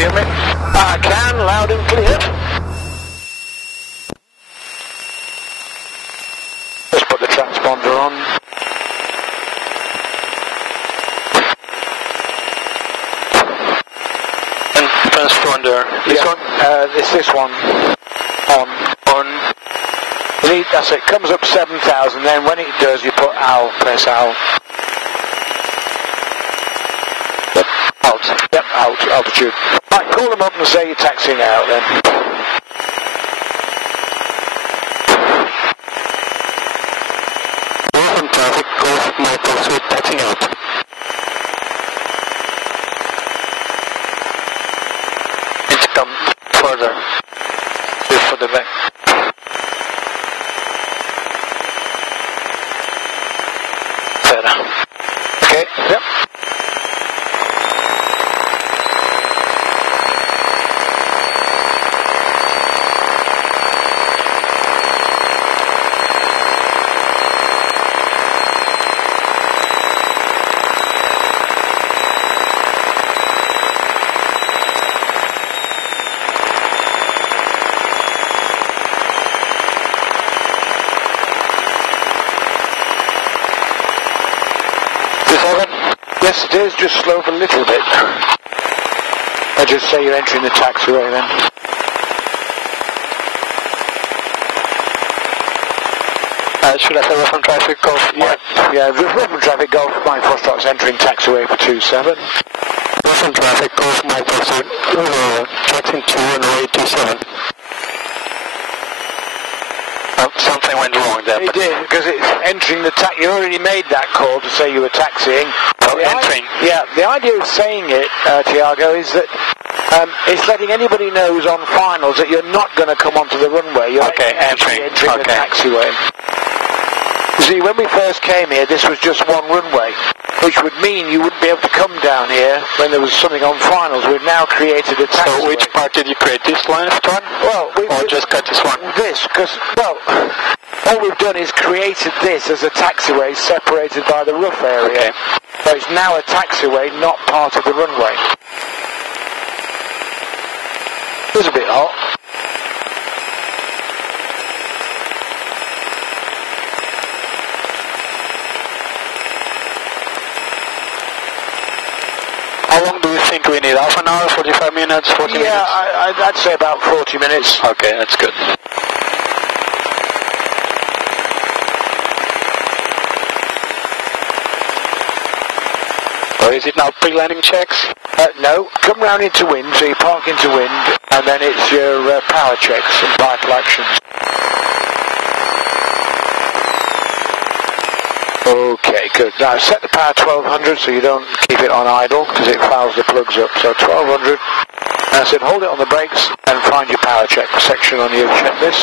hear me? I can, loud and clear. Just put the transponder on. And transponder, this one? This one. On. That's it, comes up 7,000, then when it does you put AL, press AL. Yep, out. Yep, out, altitude. Right, call them up and say you're taxiing out then. Rougham traffic, Golf my pursuit, taxiing out. It's come further. Further back. Okay, yep. Yes, it is. Just slow up a little bit. I just say you're entering the taxiway then. Should I say Rougham traffic Golf? Yeah, Rougham traffic Golf, my Foxtrot's entering taxiway for 27. Rougham traffic Golf, my pursuit, taxiing to runway 27. Something went wrong there. It did, because it's entering the you already made that call to say you were taxiing. Entering. The idea of saying it, Tiago, is that it's letting anybody know who's on finals that you're not going to come onto the runway. You're entering the taxiway. You see, when we first came here, this was just one runway, which would mean you wouldn't be able to come down here when there was something on finals. We've now created a taxiway. So which part did you create? This last one? Well, or just cut this one? This, because, well, all we've done is created this as a taxiway separated by the rough area. Okay. So it's now a taxiway, not part of the runway. It's a bit hot. How long do you think we need? Half an hour, 45 minutes, 40 minutes? Yeah, I'd say about 40 minutes. Okay, that's good. So is it now pre-landing checks? No, come round into wind, so you park into wind, and then it's your power checks and vital actions. Okay, good. Now set the power 1200 so you don't keep it on idle because it fouls the plugs up. So 1200. Now I said hold it on the brakes and find your power check section on your checklist.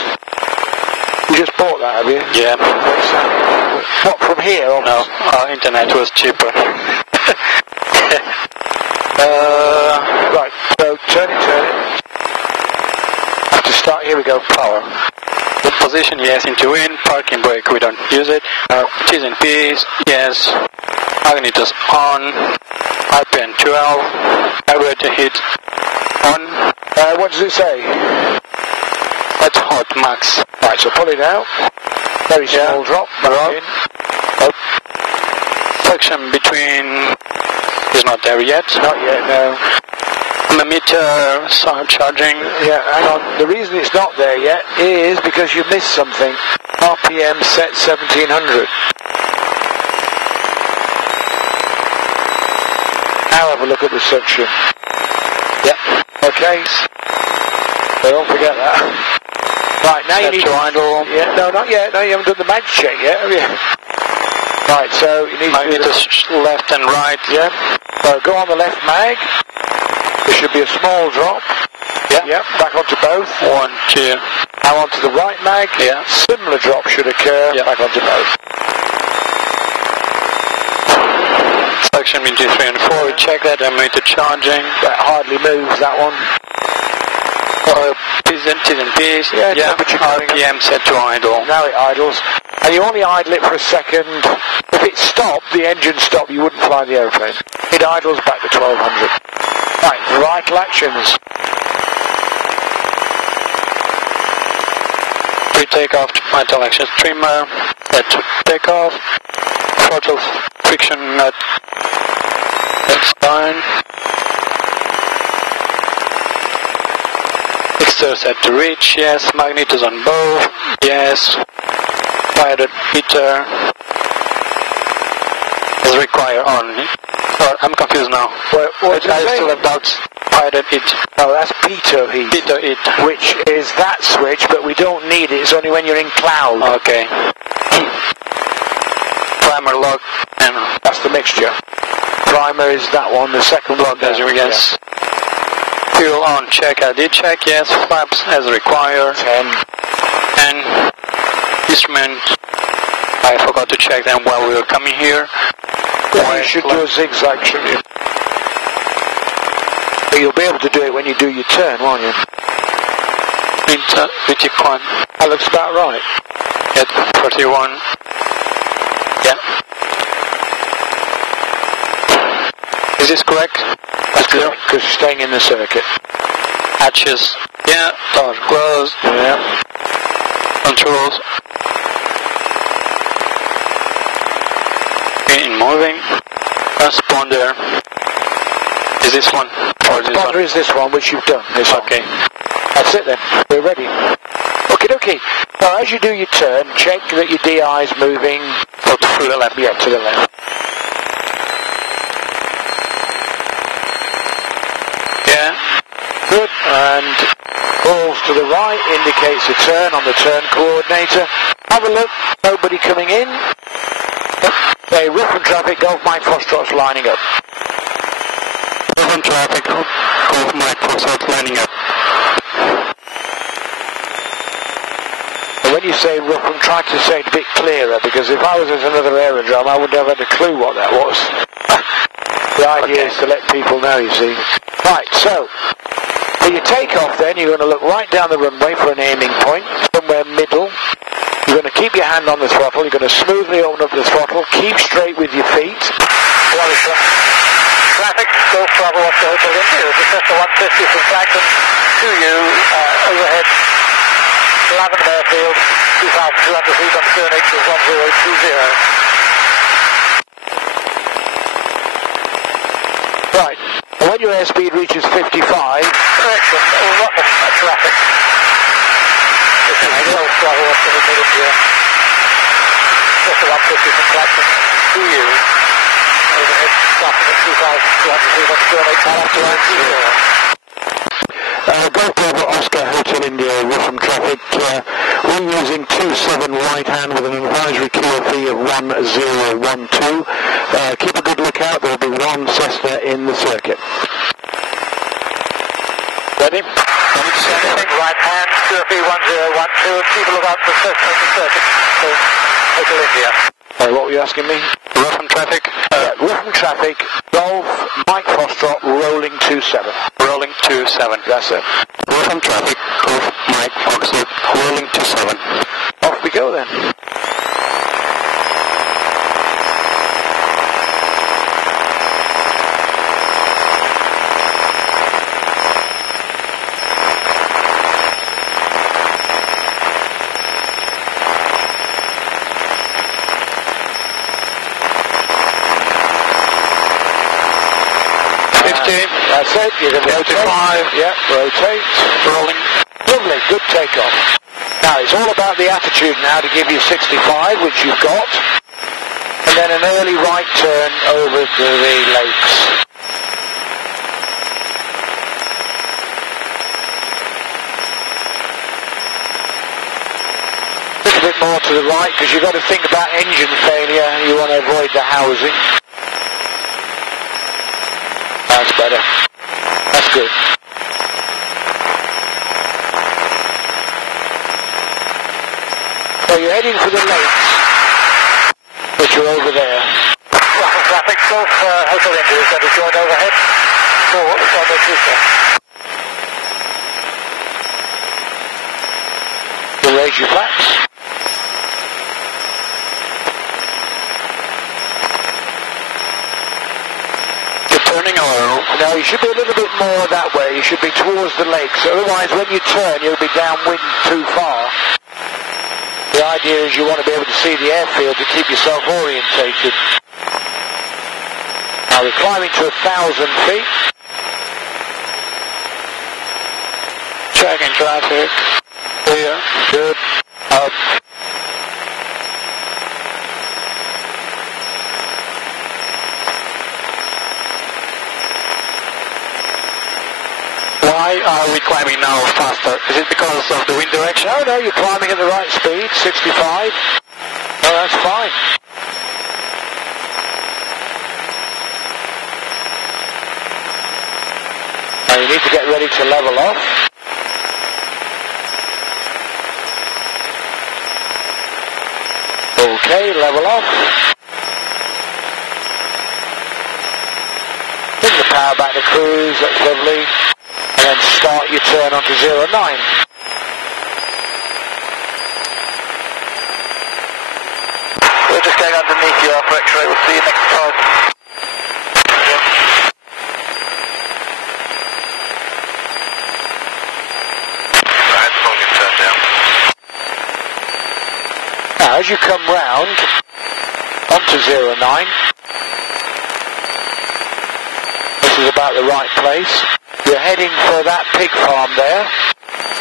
You just bought that, have you? Yeah. What, from here? Or no, our internet was cheaper. Right, so turn it. Have to start, here we go, power. The position, yes, into wind, parking brake, we don't use it. T's and P's, yes. Magnetos on, RPM 12, carburetor heat on. What does it say? That's hot, max. Right, so pull it out. Very small drop, back in. Section between is not there yet. Not yet, no. The meter start charging. Yeah, hang on. The reason it's not there yet is because you missed something. RPM set 1700. Now have a look at the suction. Yep. Okay. So don't forget that. Right, now you need to idle. Yeah, no, not yet. No, you haven't done the mag check yet, have you? Right, so you need to do left and right. Yeah. So go on the left mag. There should be a small drop. Yeah. Yep. Back onto both. 1, 2. Now onto the right mag. Yeah. Similar drop should occur. Yep. Back onto both. Section between 3 and 4. We check that. Meter charging. That hardly moves, that one. T's and P's. Yeah. RPM set to idle. Now it idles. And you only idle it for a second. If it stopped, the engine stopped, you wouldn't fly the aeroplane. It idles back to 1200. Right, vital actions. Pre-takeoff, vital actions, trimmer, head to takeoff, throttle friction nut, that's fine. Exter set to reach, yes. Magnetos on both, yes. Pilot heater is required on. Oh, I'm confused now. What I still have doubts. Pilot heat. Oh, that's pitot heat. Pitot heat. Which is that switch, but we don't need it. It's only when you're in cloud. Okay. Primer lock and that's the mixture. Primer is that one, the second one. As we guess. Yeah. Fuel on check. I did check. Yes. Flaps as required. 10. And instrument. I forgot to check them while we were coming here. You should do a zigzag, shouldn't you? But you'll be able to do it when you do your turn, won't you? Which one? That looks about right. At 41. Yeah. Is this correct? That's clear. Because you're staying in the circuit. Hatches. Yeah. Doors closed. Yeah. Controls. In moving. Transponder. Is this one? Or is this Transponder is this one, which you've done. This okay. One. That's it then. We're ready. Okie dokie. Now, as you do your turn, check that your DI is moving. To the left. Yeah, to the left. Yeah. Good. And balls to the right indicates a turn on the turn coordinator. Have a look. Nobody coming in. Okay, Rougham traffic, Golf Mike Foxtrot's lining up. Rougham traffic, Golf Mike Foxtrot's lining up. And when you say Rougham, try to say it a bit clearer, because if I was at another aerodrome, I wouldn't have had a clue what that was. The idea is to let people know, you see. Right, so, for your takeoff then, you're going to look right down the runway for an aiming point, somewhere middle. You're going to keep your hand on the throttle, you're going to smoothly open up the throttle, keep straight with your feet. Traffic, go Bravo up to Hotel India, the Cessna 150 from Flagton to you, overhead, Rougham Airfield, 2,200 feet on QNH of 1020. Right, and when your airspeed reaches 55... Correction, Rougham traffic. Bravo up to Hotel India, Cessna 150 from Flagton to you, overhead, stopping at 2,200 feet on QNH 1020. Golf Bravo Oscar Hotel India, Rougham traffic. We're using 27 right hand with an advisory QFE of 1012. Keep a good lookout, there will be one Cessna in the circuit. Ready? Right hand, QFE 1012, keep a lookout for Cessna in the circuit. So, Hotel India. What were you asking me? Rougham traffic. Rougham traffic, Golf, Mike Foxtrot, rolling 27. Rolling 27. That's it. Rougham traffic, Golf, Mike Foxtrot, rolling 27. Off we go then. That's it, you're going to rotate. Yeah, rotate. Rolling. Lovely, good takeoff. Now, it's all about the attitude now to give you 65, which you've got. And then an early right turn over to the lakes. A little bit more to the right, because you've got to think about engine failure. You want to avoid the housing. That's better. That's good. So you're heading for the lakes, but you're over there. Rougham traffic, Golf Hotel India is going to join overhead for the future. You raise your flaps. turning or? No, you should be a little bit more that way. You should be towards the lake. So otherwise, when you turn, you'll be downwind too far. The idea is you want to be able to see the airfield to keep yourself orientated. Now we're climbing to 1,000 feet. Checking traffic. Clear. Good. Up. Why are we climbing now faster? Is it because of the wind direction? No, you're climbing at the right speed, 65. No, that's fine. Now you need to get ready to level off. Okay, level off. Bring the power back to cruise, that's lovely. And then start your turn onto 09. We're just going underneath you, Alpha X-ray. We'll see you next time. Right, volume turn down. Now, as you come round onto 09, this is about the right place. You're heading for that pig farm there,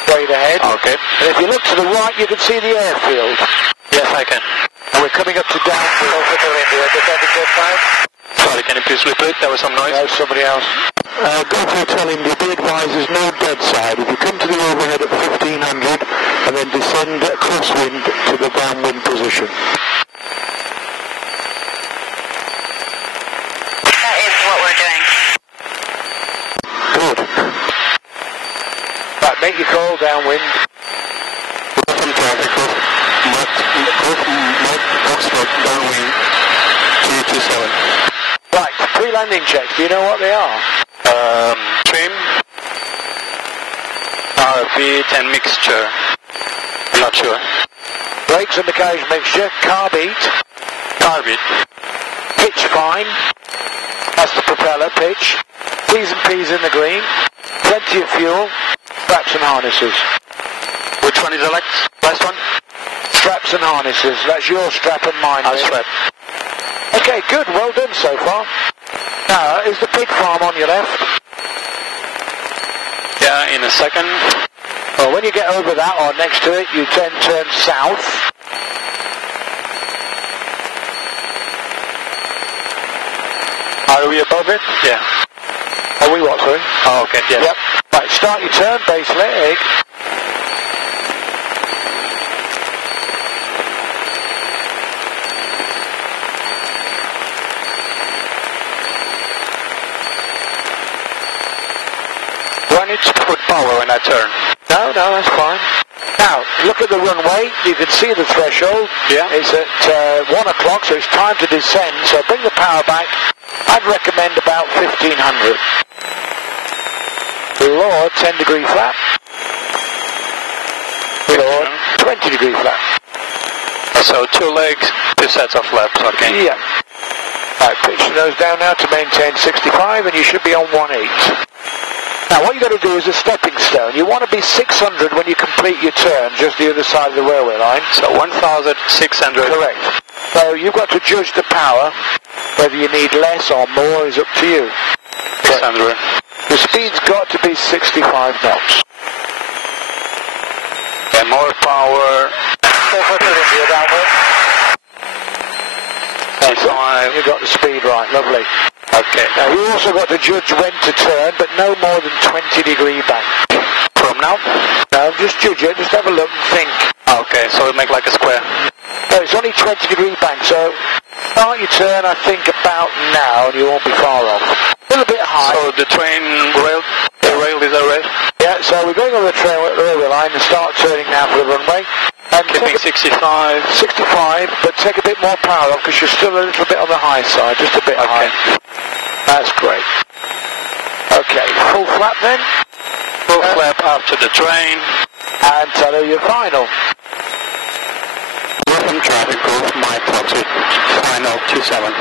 straight ahead. Okay. And if you look to the right, you can see the airfield. Yes, I can. And we're coming up to downfield. Sorry, can you please repeat? There was some noise. No, somebody else. Go for tell him the advised there's no dead side. If you come to the overhead at 1500 and then descend crosswind to the downwind position. That is what we're doing. Good. Right, make your call downwind. Rougham traffic, Oxford, downwind, 227. Right, pre-landing checks. Do you know what they are? Trim, RV and mixture. I'm not sure. Brakes and the carriage mixture. Carb heat. Carbide. Pitch fine. That's the propeller pitch. T's and P's in the green. Plenty of fuel. Straps and harnesses. Which one is the last one? Straps and harnesses. That's your strap and mine. I'll Bill. strap. Okay, good. Well done so far. Now, is the pig farm on your left? Yeah, in a second. Well, when you get over that or next to it, you then turn south. Are we above it? Yeah. Are we what, sorry? Oh, okay, yes. Yep. Right, start your turn, base leg. Do I need to put power when I turn? No, that's fine. Now, look at the runway. You can see the threshold. Yeah. It's at 1 o'clock, so it's time to descend. So bring the power back. I'd recommend about 1500. Lower 10-degree flap. Lower 20-degree flap. So 2 legs, 2 sets of flaps, okay. Yeah. Right, pitch those down now to maintain 65, and you should be on 1.8. Now, what you've got to do is a stepping stone. You want to be 600 when you complete your turn, just the other side of the railway line. So 1,600. Correct. So you've got to judge the power. Whether you need less or more is up to you. 600. The speed's got to be 65 knots. And more power. You got the speed right, lovely. Okay. Now you also got to judge when to turn, but no more than 20-degree bank. From now? No, just judge it, just have a look and think. Okay, so we make like a square. No, it's only 20-degree bank, so start your turn, I think, about now, and you won't be far off. A little bit high. So the train rail, the rail is a rail? Yeah, so we're going over the railway line and start turning now for the runway. And Keeping 65. 65, but take a bit more power off because you're still a little bit on the high side, just a bit high. That's great. Okay, full flap then. Full flap after the train. And tell her your final. Rougham traffic group, my proxy, final 27.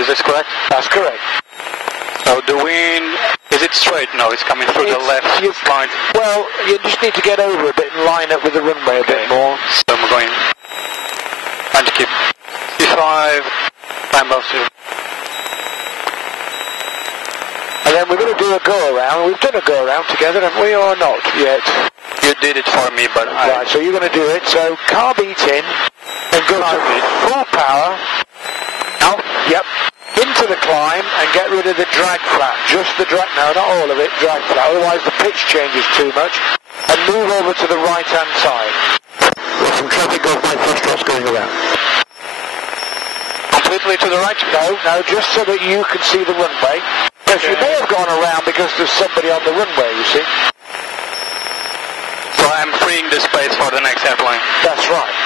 Is this correct? That's correct. So the wind, is it straight? No, it's coming through the left side. Well, you just need to get over a bit and line up with the runway a bit more. So I'm going, trying to keep C5, climb up to. And then we're going to do a go-around. We've done a go-around together, haven't we, or not yet? You did it for me, but Right, so you're going to do it. So car beat in and go to full power. Now? Yep. Into the climb and get rid of the drag flap. Just the drag, no, not all of it, drag flap. Otherwise the pitch changes too much. And move over to the right-hand side. There's some traffic off my first cross going around. Completely to the right? No, just so that you can see the runway. Because you may have gone around because there's somebody on the runway, you see. So I'm freeing the space for the next airplane. That's right.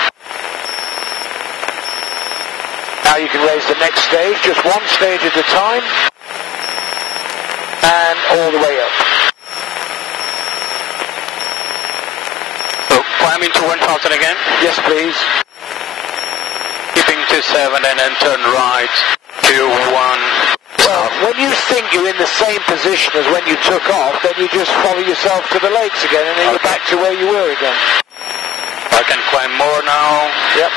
Now you can raise the next stage, just one stage at a time, and all the way up. So climb into 1000 again. Yes, please. Keeping to 7 and then turn right to 1. Well, when you think you're in the same position as when you took off, then you just follow yourself to the lakes again, and then you're back to where you were again. I can climb more now. Yep.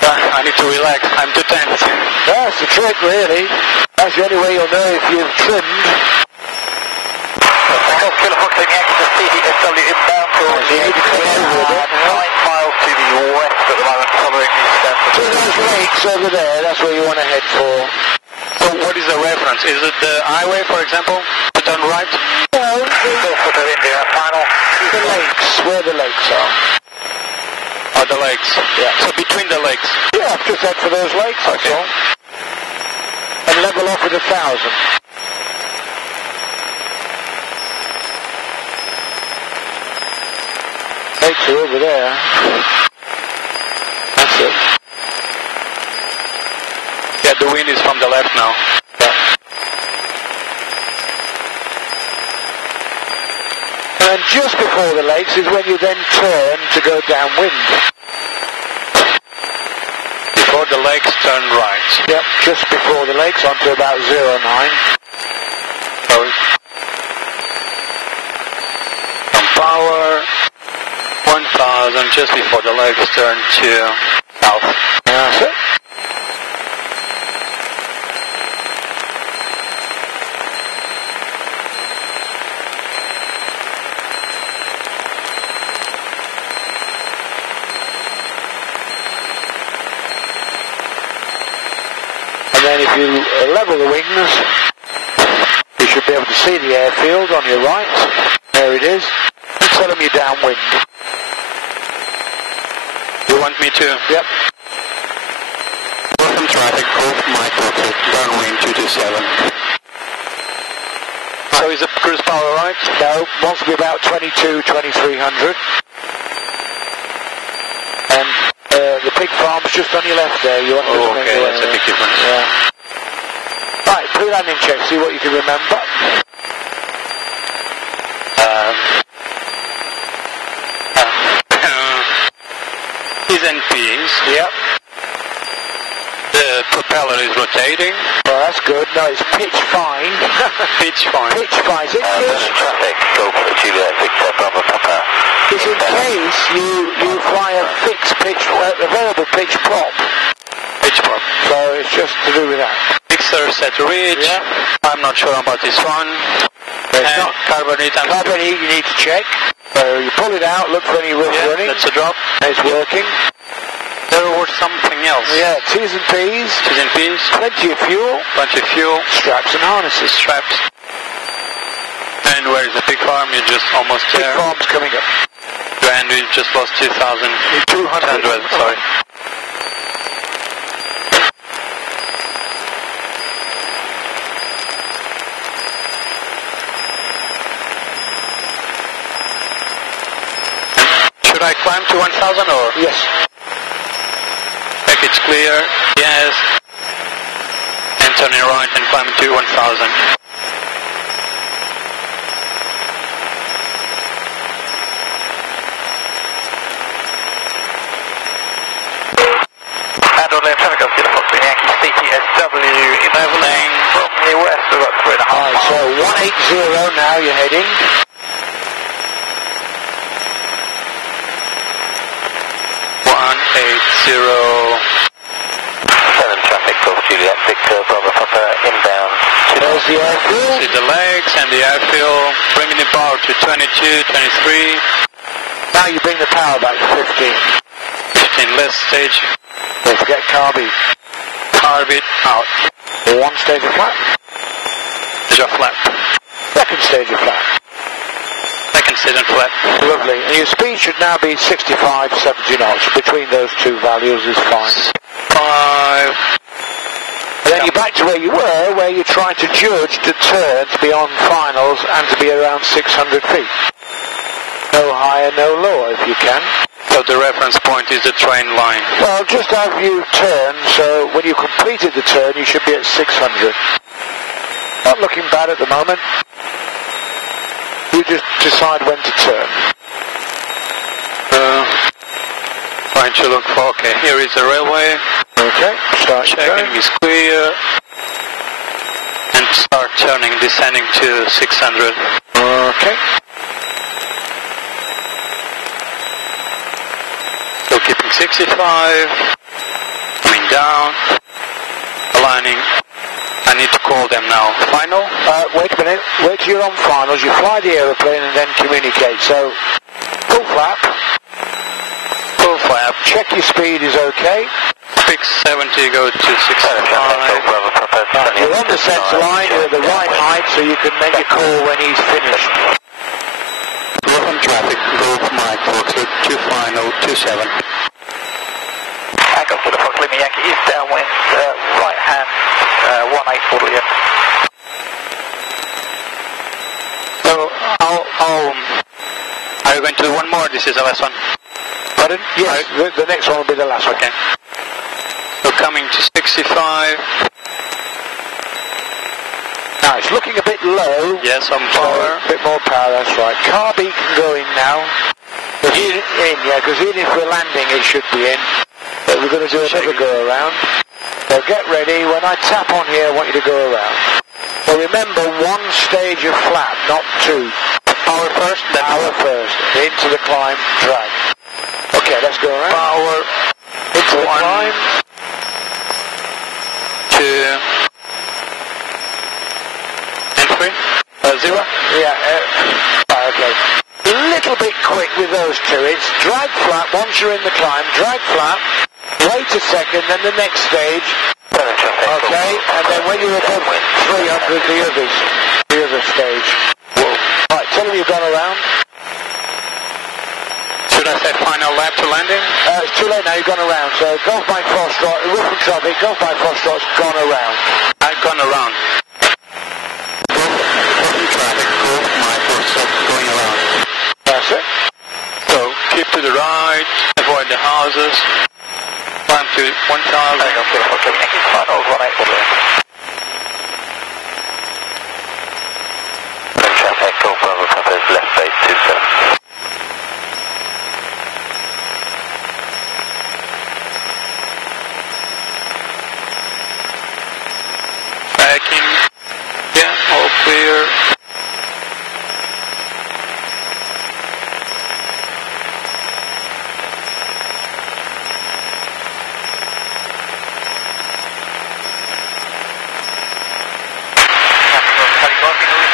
I need to relax. I'm too tense. That's the trick, really. That's the only way you'll know if you've trimmed. Still hooked in the exit of CDSW inbound towards the 9 miles to the west at the moment, following the Stanford. So those lakes over there, that's where you want to head for. So what is the reference? Is it the highway, for example, to turn right? No, Still sort of in the final. the lakes, where the lakes are. Oh, the lakes. Yeah. So between the lakes. Yeah, just head for those lakes, that's all. And level off with 1,000. Lakes are over there. That's it. Yeah, the wind is from the left now. Yeah. And just before the lakes is when you then turn to go downwind. Before the lakes, turn right. Yep, just before the lakes onto about 09. So, some power, 1000, just before the lakes, turn to south. That's it. And then if you level the wings, you should be able to see the airfield on your right. There it is. And tell them you're downwind. You want me to? Yep. Rougham traffic, Gulf micro, downwind 227. So is the cruise power right? No, wants to be about 22, 2300. And the pig farm's just on your left there. You want to Oh, okay, that's a big difference. Yeah. Right, pre-landing check, see what you can remember. P's and P's. Yep. The propeller is rotating. Well, that's good. No, it's pitch fine. Pitch fine. Pitch fine. Is it pitch? Traffic, go for Juliet, Victor, Bravo, Papa. It's in case you fly a fixed pitch, a variable pitch prop. Pitch prop. So it's just to do with that. Fixer set to reach. Yeah. I'm not sure about this one. It's And not carbonate. carbon heat. You need to check. So you pull it out, look for any rough running. That's a drop. It's working. There was something else. Yeah, T's and P's. T's and P's. Plenty of fuel. Bunch of fuel. Straps and harnesses. Straps. And where is the pig farm? You're just almost Pig there. farm's coming up. And we just lost 2,000. 200. Sorry. Should I climb to 1,000 or? Yes. Package clear. Yes. And turning right and climbing to 1,000. 180 now, you're heading. 180. 7 traffic, Golf Juliet, Victor, Bravo Papa, inbound. There's the airfield. See the legs and the airfield, bringing the power to 22, 23. Now you bring the power back to 15. 15 left stage. Don't forget carby. Carbide out. One stage of flat. Stage of flap. Second stage of flat. Second stage and flap. Lovely. And your speed should now be 65, 70 knots. Between those two values is fine. 5. And then you're back to where you were, where you're trying to judge the turn to be on finals and to be around 600 feet. No higher, no lower if you can. So the reference point is the train line. Well, just have you turn, so when you completed the turn, you should be at 600. Not looking bad at the moment. You just decide when to turn. Trying to look for, okay, here is the railway. Okay, start Checking turn. is clear. And start turning, descending to 600. Okay. So keeping 65. Coming down. Aligning. I need to call them now. Final. Wait a minute. Wait till you're on finals. You fly the aeroplane and then communicate. So, full flap. Full flap. Check your speed is okay. 670 go to 65. You're on the centre line. You're at the right height, so you can make a call when he's finished. Rougham traffic. Golf Mike. Foxtrot 2 final 27. Echo for the Fox Lima Yankee is downwind, right hand, 184 Leo. So are you going to do one more? This is the last one. Pardon? Yes, the next one will be the last one. Okay. So coming to 65. Now it's looking a bit low. Yes, some power. A bit more power, that's right. Carby can go in now. Because even if we're landing, it should be in. But we're going to do another go around. So get ready. When I tap on here, I want you to go around. So remember, one stage of flat, not two. Power first, then Power first. Into the climb, drag. Okay, let's go around. power. Into the climb. 2 and 3. 0. Yeah, okay. A little bit quick with those two. It's drag flat once you're in the climb, drag flat, wait a second, then the next stage. Okay, and then when you're above 300, the other stage. Whoa. Right, tell them you've gone around. Should I say final lap to landing? It's too late now, you've gone around. So Golf by Foxtrot, Rougham traffic, Golf by Foxtrot's gone around. I've gone around. Rougham traffic, Golf my Foxtrot going around. That's it. So keep to the right, avoid the houses. Climb to 1000. Finals 184 Leo. Traffic, Golf Bravo Papa is left base 27. Backing. Yeah, all clear.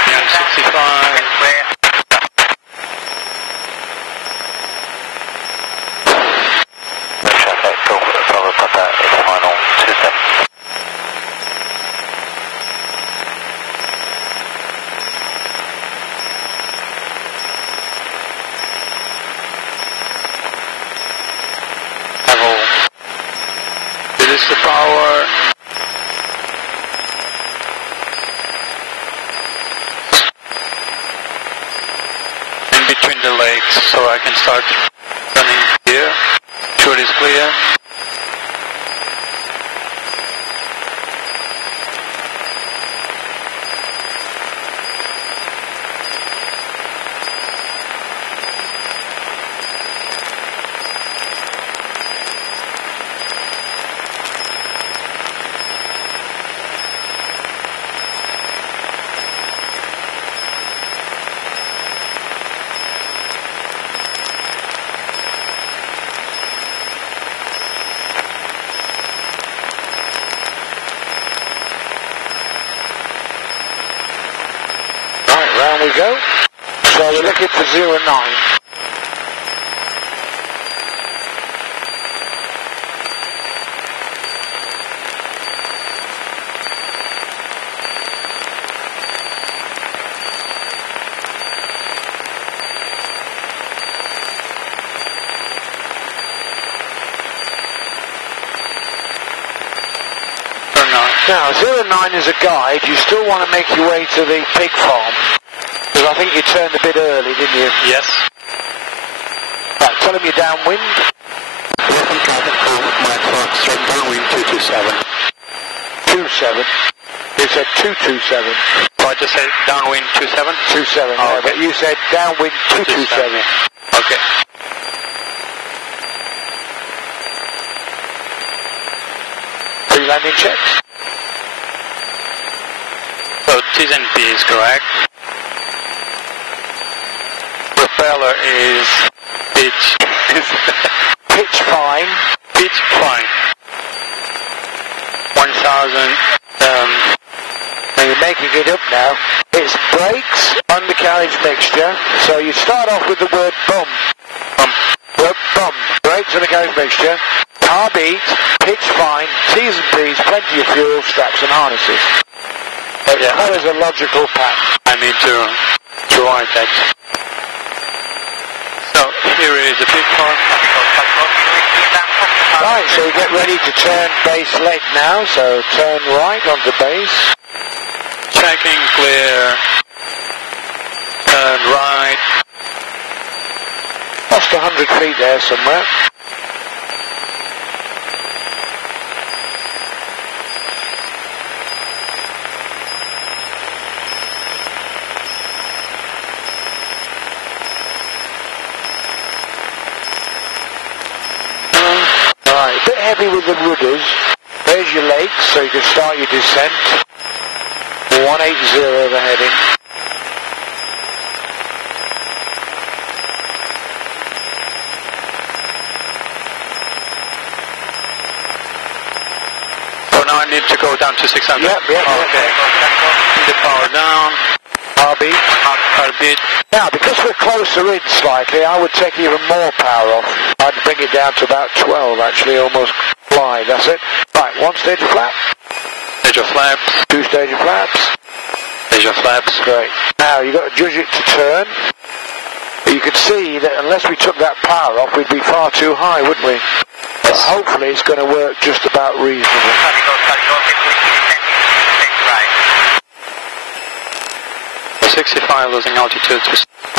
And 65. Traffic, Golf Bravo Papa is final 27. Level. This is the power. In between the legs, so I can start running here. Sure it is clear. down we go. So we're looking for 09. Now, 09 is a guide. You still want to make your way to the pig farm. Because I think you turned a bit early, didn't you? Yes. Right, tell him you're downwind. Rougham traffic call, Mike Foxtrot, downwind 227. 27. You said 227. So I just said downwind 27? 27, yeah, but you said downwind 227. Okay. Pre-landing checks. So T's and P is correct. Propeller is pitch. Pitch fine. Pitch fine. 1000. Now you're making it up now. It's brakes, undercarriage mixture. So you start off with the word bum. Bum. Brakes, undercarriage mixture. Car beat, pitch fine, T's and P's, plenty of fuel, straps and harnesses. Yeah. That is a logical path. I need to write that. So here is a big car. Right, so we get ready to turn base leg now. So turn right onto base. Checking clear. Turn right. Lost 100 feet there somewhere. Right, a bit heavy with the rudders. There's your legs, so you can start your descent. 180 the heading. Now I need to go down to 600. Yep. Okay. The power down. Heartbeat. Now, because we're closer in slightly, I would take even more power off. I'd bring it down to about 12, actually, almost fly. That's it. Right, one stage of flap. Stage of flaps. Two stage of flaps. Stage of flaps. Great. Now, you've got to judge it to turn. But you can see that unless we took that power off, we'd be far too high, wouldn't we? But hopefully it's going to work just about reasonable. 65, losing altitude to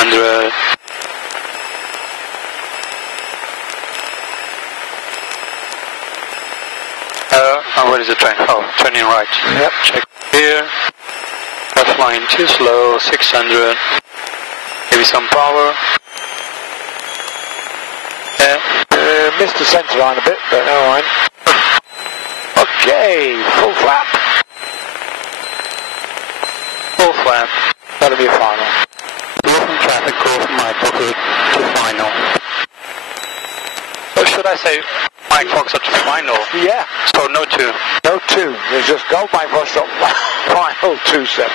100. Where is the train? Oh, turning right. Yep. Check here. We're flying too slow, 600. Maybe some power. Missed the centre line a bit, but never mind. Okay, full flap. Full flap. That'll be a final. Rougham traffic call from Mike Foxtrot to final. Or should I say Mike Foxtrot to final? Yeah. So no 2. No 2. There's just Gold Mike Foxtrot final 2-7.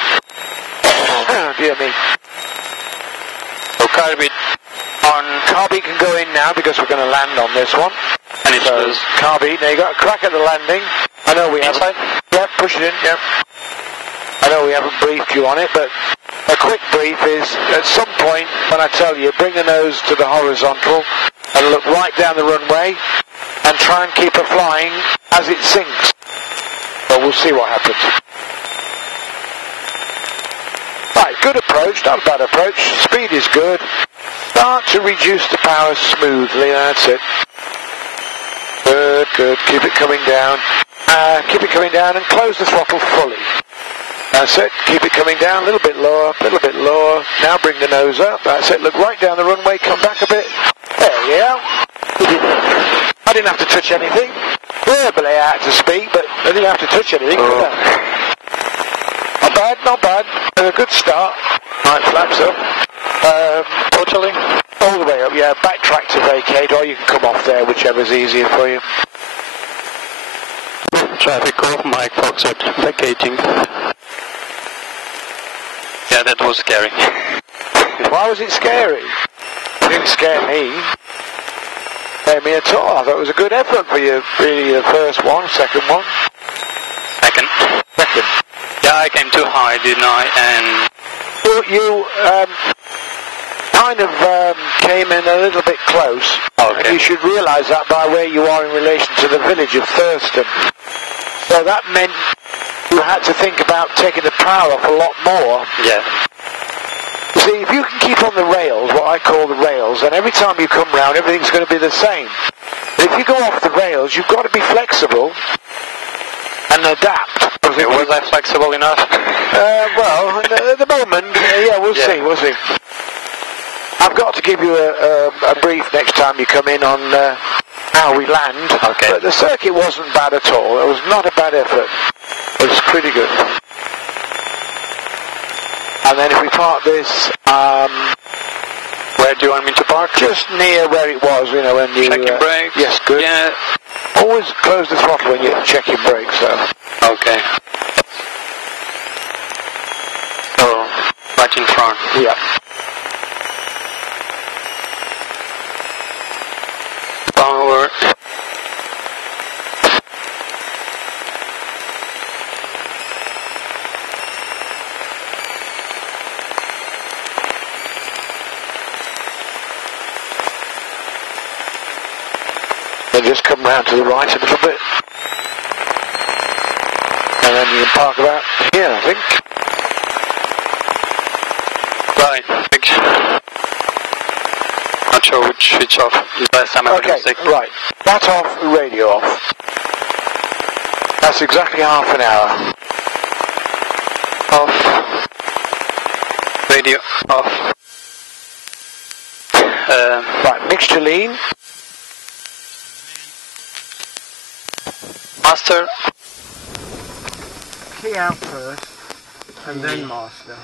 Oh, dear me. So Carbide on. Carbide can go in now because we're going to land on this one. And it's so, Carbide, now you got a crack at the landing. I know we inside? haven't. Yep, push it in, yep. I know we haven't briefed you on it, but a quick brief is, at some point, when I tell you, bring the nose to the horizontal and look right down the runway and try and keep her flying as it sinks. But we'll see what happens. Right, good approach, not a bad approach. Speed is good. Start to reduce the power smoothly, that's it. Good, keep it coming down. Keep it coming down and close the throttle fully. That's it, keep it coming down, a little bit lower. Now bring the nose up, that's it, look right down the runway, come back a bit. There you go. I didn't have to touch anything. Verbally I had to speak, but I didn't have to touch anything. Not bad. A good start. Right, flaps up. Totally? All the way up, yeah. Backtrack to vacate, or you can come off there, whichever's easier for you. Traffic call, Mike Foxtrot, vacating. Yes, Yeah, that was scary. Why was it scary? It didn't scare me. Scare me at all. I thought it was a good effort for you. Really, the first one, second one. Second. Yeah, I came too high, didn't I? And you kind of came in a little bit close. Okay. And you should realise that by where you are in relation to the village of Thurston. So that meant you had to think about taking the power off a lot more. yeah. You see, if you can keep on the rails, what I call the rails, then every time you come round, everything's going to be the same. But if you go off the rails, you've got to be flexible and adapt. Was I flexible enough? Well, at the moment, yeah, we'll see. I've got to give you a brief next time you come in on how we land. Okay. But the circuit wasn't bad at all. It was not a bad effort. It was pretty good. And then if we park this, Where do you want me to park? just near where it was, you know, when you... Checking brakes? Yes, good. Yeah. Always close the throttle when you're checking brakes, though. Okay. So, right in front. Yeah. Power. Then just come round to the right a little bit. And then you can park about here, I think. Right. Not sure which switch off. Last time I made a Okay, mistake. right. That off, radio off. That's exactly half an hour. Off. Radio off. Right, mixture lean. Master. Key out first, and then master.